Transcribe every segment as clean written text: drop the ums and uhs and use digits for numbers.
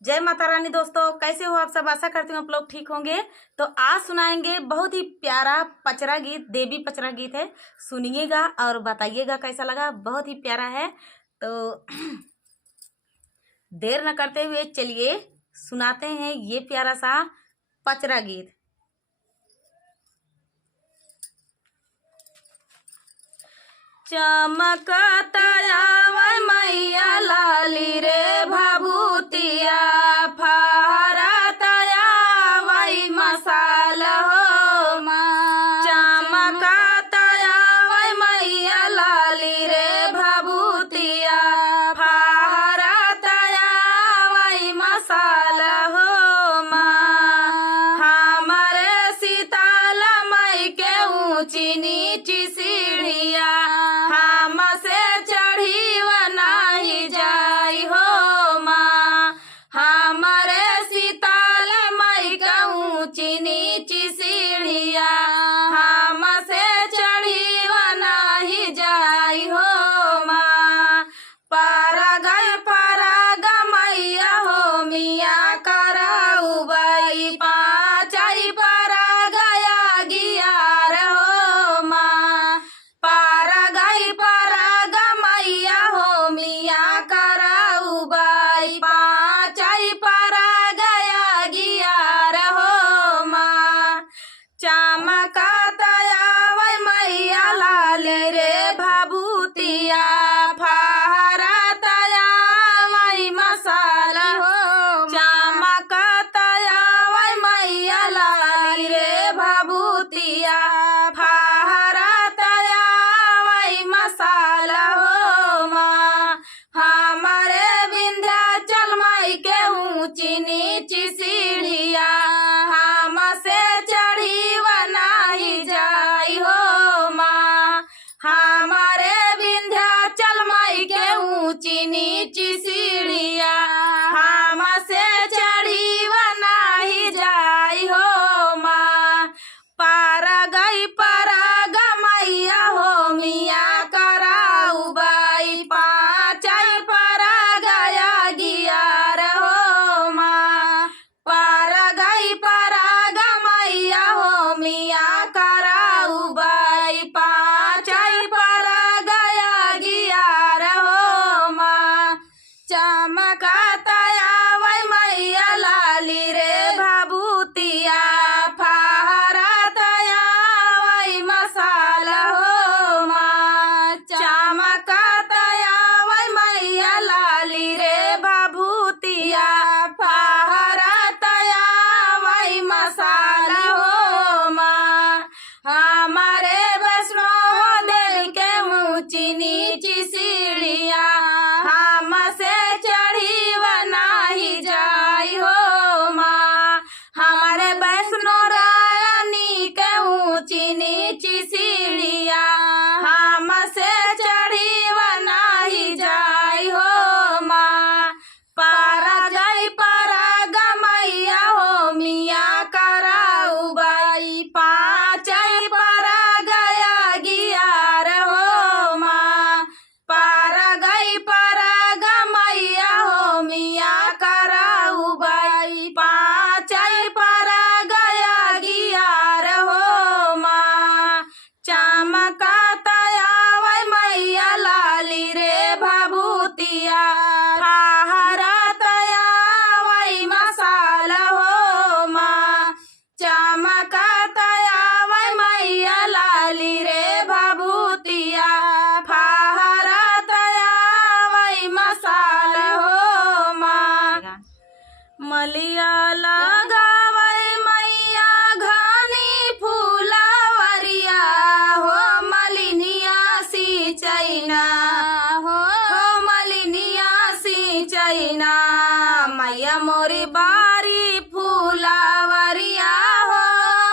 जय माता रानी। दोस्तों, कैसे हो आप सब? आशा करती हूँ आप लोग ठीक होंगे। तो आज सुनाएंगे बहुत ही प्यारा पचरा गीत, देवी पचरा गीत है। सुनिएगा और बताइएगा कैसा लगा। बहुत ही प्यारा है। तो देर न करते हुए चलिए सुनाते हैं ये प्यारा सा पचरा गीत। चमकतया मैया लाली रे भभूतिया, फहरतया वही मसाल हो माँ। चमकतया मैया लाली रे भभूतिया, फहरतया वही मसाल हो माँ। हमारे सीताल मई के ऊंची नीची सीढ़िया, हमसे चढ़ी व नाही जाई हो माँ। हमारे सीताल मई का ऊंची नीची सीढ़िया, हमसे चढ़ी व नाही जाई हो माँ। परग मैया हो मिया कराऊ बाई, पाँचई परग गियार हो माँ। परग मैया हो मिया कराऊ बाई, पाँचई परग गियार हो माँ। चमकतया मैया लाल रे भभूतिया, फहरतया वही मसाल हो। चमकतया मैया लाल रे भभूतिया, फहरतया वही मसाल हो माँ। हमारे विंध्याचल मई के ऊंची नीची सीढ़िया, हमसे चढ़ी व नाही जाई हो माँ। हमारे विंध्याचल मई के ऊंची नीची सीढ़िया, हमसे चढ़ी व नाही जाई हो माँ। परग मैया हो मिया कराऊ बाई, पाँचई परग गियार हो माँ। परग मैया हो मिया कराऊ बाई, पाँचई परग गियार हो माँ। चमकतया मैया लाली रे भभूतिया, फहरतया वही मसाल हो माँ। चमकतया मैया लाली रे भभूतिया, फहरतया वही मसाल हो माँ। हमारे वैष्णो देवी के ऊंची नीची सीढ़िया, हमसे चढ़ी व नाही जाई हो माँ। हमारे वैष्णो रानी के ऊंची नीची सीढ़िया, हमसे चढ़ी व नाही जाई हो माँ। परग मैया हो मिया कराऊ बाई, पाँचई परग गियार हो माँ। परग मैया हो मिया कराऊ बाई, पाँचई परग गियार हो माँ। चमकतया मैया लाली रे भभूतिया, फहरतया वही मसाल हो माँ। चमकतया मैया लाली रे भभूतिया, फहरतया वही मसाल हो माँ। मलिया लगावै मैया घनी फूलवरिया हो, मलिनिया सिंचैना हो मलिनिया सिंचैना। मैया मोरी बारी फूलवरिया हो,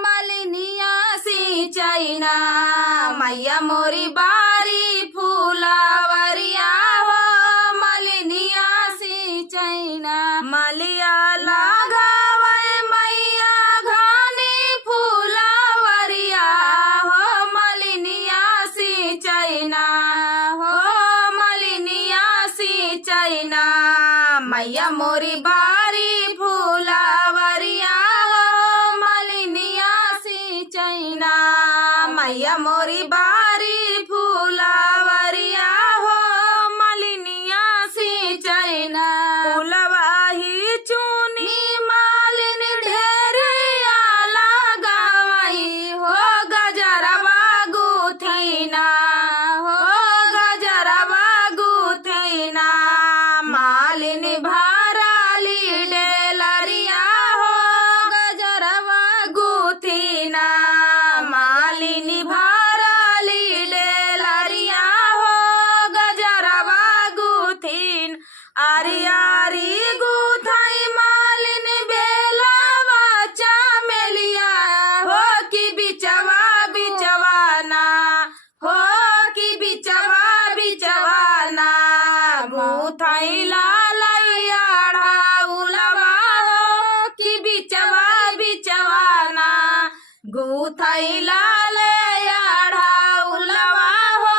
मलिनिया सिंचैना। मैया मोरी बारी फूलवरिया हो, मलिनिया सिंचैना। मलिया लगावै मैया घनी फूलवरिया हो, मलिनिया सिंचैना हो, मलिनिया सिंचैना। मैया मोरी मोरी बारी फूलावरिया हो मलिनिया सिंचैना। मैया मोरी बारी फूलावरिया हो मलिनिया सिंचैना। फूलवा ही चुनी मालिन ढेरिया लगावई हो गजरवा गुथैना हो गजरवा गुथैना। मालिन भराली डेलरिया हो गजरवा गुथीना। मालिन भराली डेलरिया हो गजरवा गुथीन। आरी आरी गुथई मालिन बेलावा चमेलिया हो कि बिचवा बिचवाना हो कि बिचवा बिचवाना। गुथई लालैया ढाउलवा हो कि बिचवा बिचवाना। गुथई लालैया ढाउलवा हो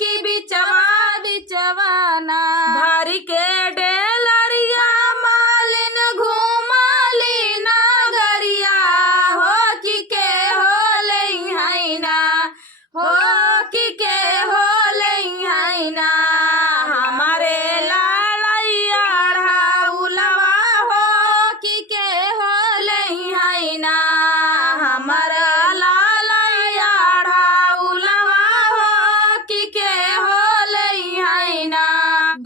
कि बिचवा बिचवाना। भरी के डेलरिया मालिन घुमाली नगरिया हो कि के हो लैहैना हो कि के हो लैहैना। हमारे लालैया ढाउलवा हो कि के हो लैहैना। हमारा लालैया ढाउलवा हो कि के हो लैहैना।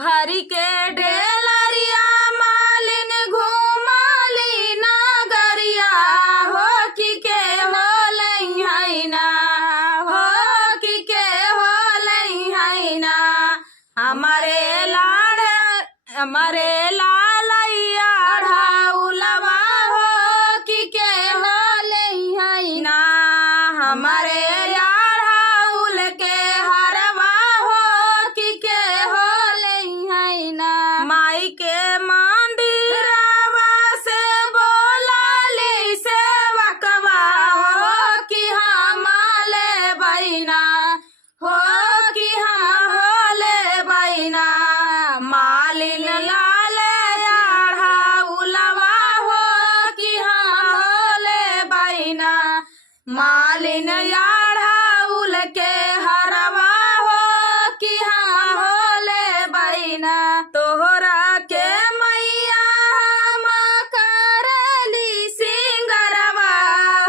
भरी के डेलरिया मालिन घुमाली नगरिया हो कि के हो लैहैना हो कि के हो लैहैना। हमारे लालैया ढाउलवा हो कि के हो लैहैना। हमारे ढाउल के हरवा हो कि के हो लैहैना। माई के मंदिरवा से बोलाली सेवकवा हो कि हम ले बैना हो कि हम हो ले बैना। मालिन लालैया ढाउलवा हो कि हम हो ले बैना। मालिन ढाउल के हरवा हो कि हम हो ले बैना। तोहरा के मैया हम करली सिंगरवा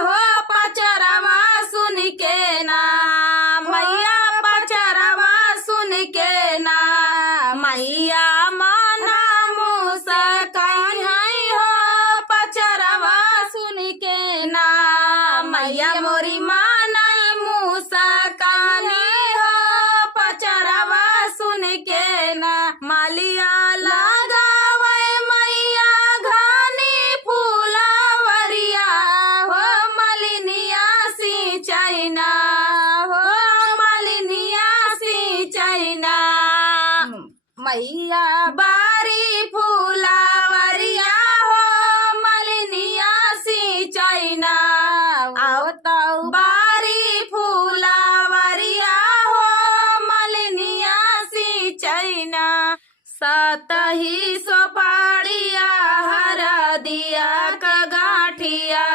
हो पचरवा सुन के ना। मैया पचरवा सुन के ना। मैया माना मुस्काई हो पचरवा सुन के ना। मैया मोरी माना मुस्कानी हो पचरवा सुन के ना। मालिया लगावे मैया घानी फूलावरिया हो मलिनिया सिंचैना हो मलिनिया सिंचैना। मैया बारी फूलावरिया हो मलिनिया सिंचैना। आओ तौ बारी फूलावरिया हो मलिनिया सिंचैना। सतही सोपाड़िया हरदिया क गाठिया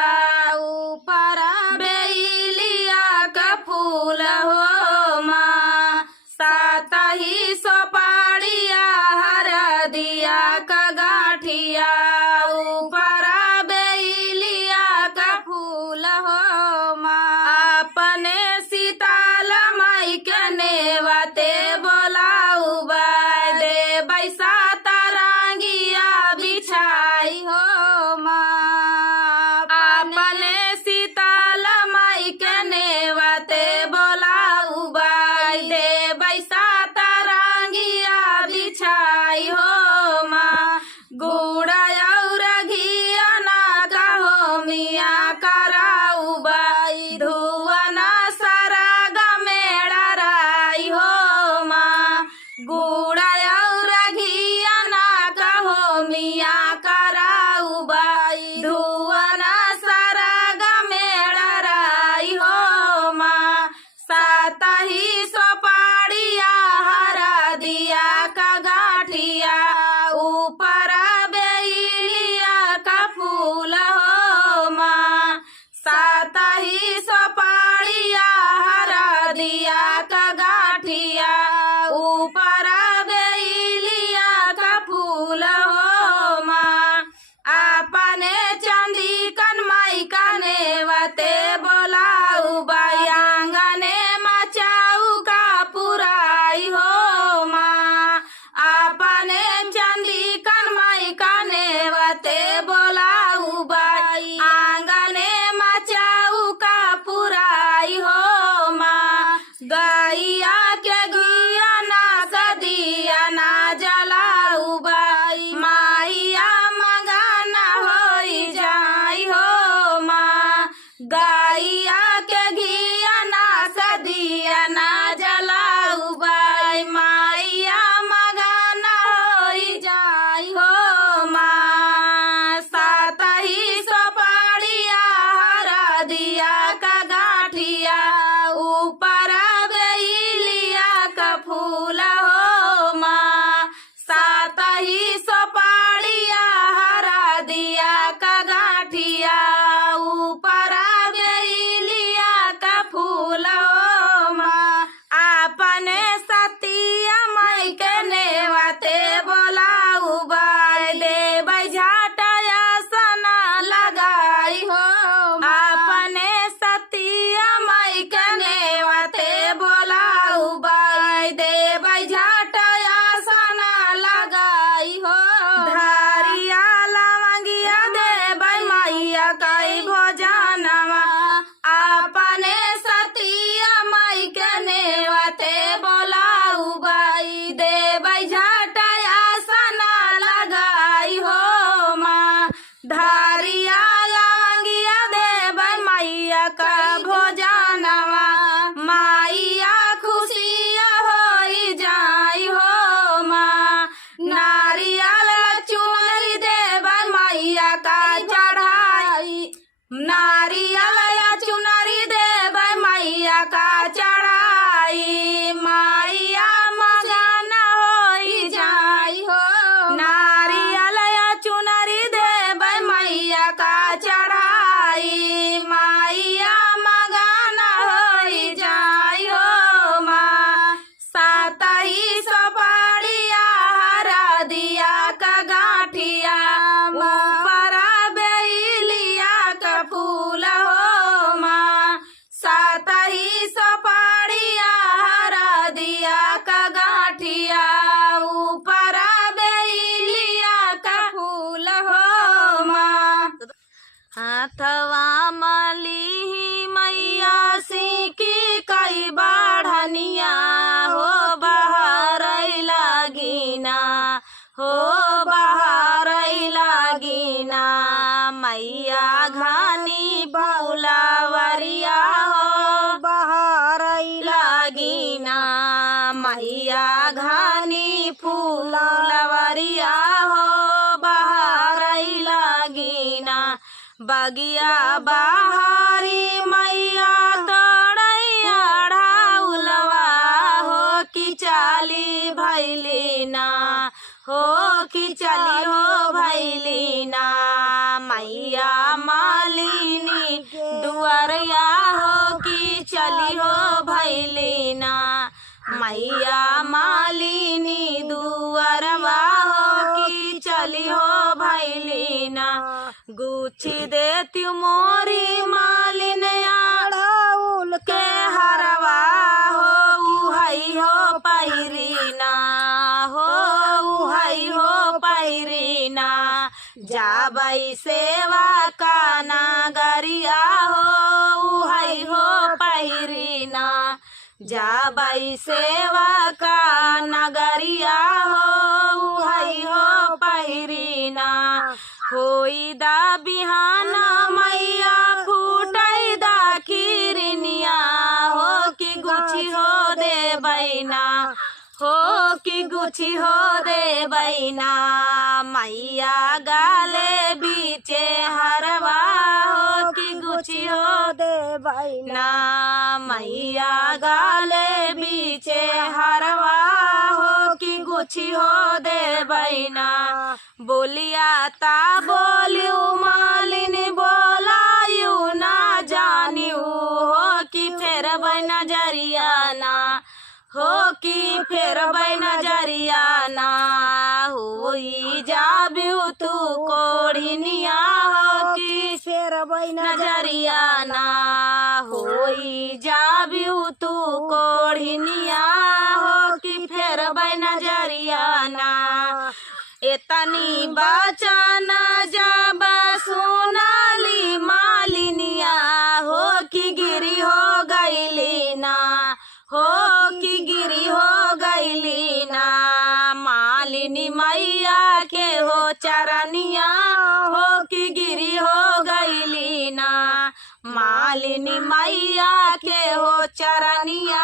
ऊपर बेलिया क फूल हो माँ। सतही सोपाड़िया हरदिया क गाठिया ऊपर बेलिया क फूल हो माँ। अपने सीताल माई के नेवते बोलाऊ दे बैसा तरंगिया बिछाई हो माँ। अपने सीताल माई के नेवते बोलाऊ दे बैसा तरंगिया बिछाई हो माँ। गुड़ा और घिया ना कहो मिया कराऊ बाई धुआना सरग मेड़ा राई हो माँ। गुड़ा और घिया ना कहो मिया कराऊ बाई धुआना सरग मेड़ा राई हो माँ। सातही सोपाड़िया हरा दिया का गाठिया ऊपर बेई मथवा मली मैया सीखी कई बाढ़निया हो बाहर लागिना हो बाहर लागिना मैया घानी फुलवरिया हो बाहर लागिना मैया घानी फुलवरिया हो बाहर लागिना बगिया बहारी मैया तोड़ैया ढाउलवा हो कि चाली भैलीना हो कि चली हो भैलीना मैया मालिनी दुआरिया हो कि चली हो भैलीना मैया मालिनी दुआरवा हो कि चली हो भैलीना गुच्छी देती मोरी मालिन आड़ाउल के हरवा हो उहई हो पहिरीना हो उहई हो पहिरीना जाबई सेवा का नागरिया हो उहई हो पहिरीना जाबई सेवा का नगरिया हो उहई हो पहिरीना होई दा बिहाना मैया फूटई दा किरनिया हो कि गुछी हो दे बैना हो कि गुछी हो दे बैना मैया गाले बीचे हरवा हो कि गुछी हो दे बैना मैया गाले बीचे हरवा हो कि गुछी हो दे बैना बोलिया ता बोलियो मालिन बोलायू ना जानियो हो कि फेर नजरिया ना हो कि फेर नजरिया ना होई जाबियो तू कोढ़िनिया हो कि फेर नजरिया ना होई जाबियो तू कोढ़िनिया हो कि फेर नजरिया ना एतनी बचाना जब सोनाली मालिनिया हो कि गिरी हो गईली ना हो कि गिरी हो गईली ना मालिनी मैया के हो चरनिया हो कि गिरी हो गईली ना मालिनी मैया के हो चरनिया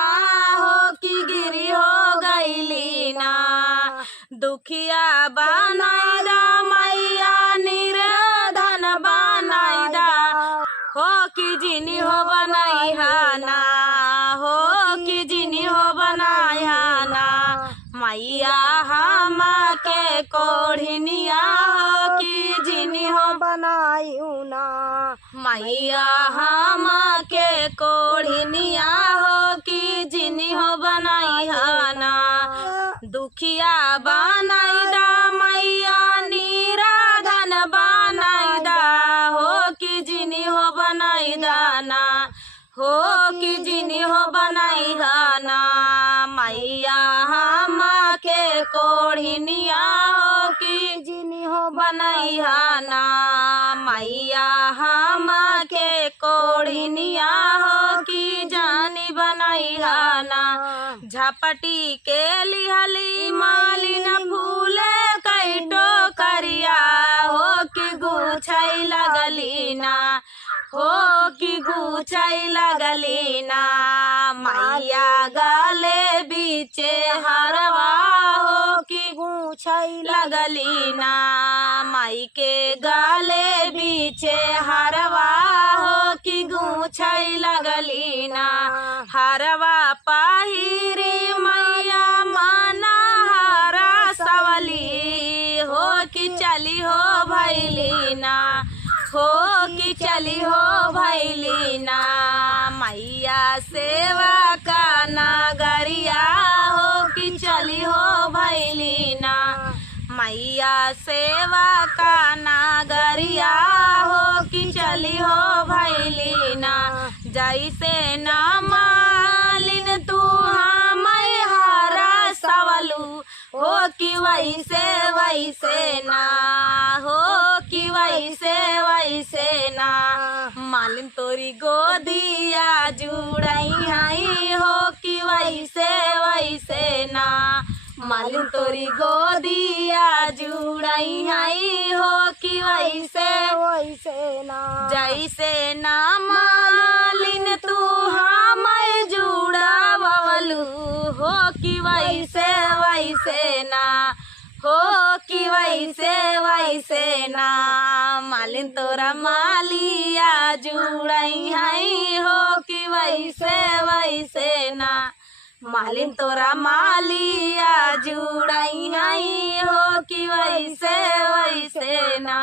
हो कि गिरी हो गईली ना दुखिया बनाईदा मैया निर्धन बनाईदा हो कि जिनी हो बनाईहाना हो कि जिनी हो बनाईहाना मैया हम के कोढ़िनिया हो कि जिनी हो बनाईना मैया हम के कोढ़िनिया हो कि जिनी हो बनाईहाना दुखिया बनाईदा मैया निराधन बनाईदा हो कि जिनी हो बनाईदा ना हो कि जिनी हो बनाईहाना मैया हम के कोढ़िनिया हो कि जिनी हो बनाईहाना मैया हम के कोढ़िनिया हो कि जानी बनाईहाना झपटी के लिहली मालिन फूले कैटो करिया हो कि गुछई लगली ना हो कि गुछई लगली ना मैया गले बीचे हरवा हो कि गुछई लगली ना माई के गले बीचे हरवा हो कि गुछई लगली ना हरवा पाहिरी मैया माना हरा सवली हो कि चली हो भैली ना हो कि चली हो भैली ना मैया सेवा का नागरिया हो कि चली हो भैली ना मैया सेवा का नागरिया हो कि चली हो भैली ना जैसे ना मालिन तू हमें हरा सवलू हो कि वैसे ना हो कि वैसे ना मालिन तोरी गोदिया जुड़ई हई हो कि वैसे वैसे ना। मालिन तोरी गोदिया जुड़ई हई हो कि वैसे वैसे ना। जैसे ना मालिन तू हमें जुड़ावलू हो कि वैसे वैसे ना। हो कि वैसे वैसे ना। मालिन तोरा मालिया जुड़ई हई हो कि वैसे वैसे ना। मालिन तोरा मालिया जुड़ई हई हो कि वैसे वैसे ना।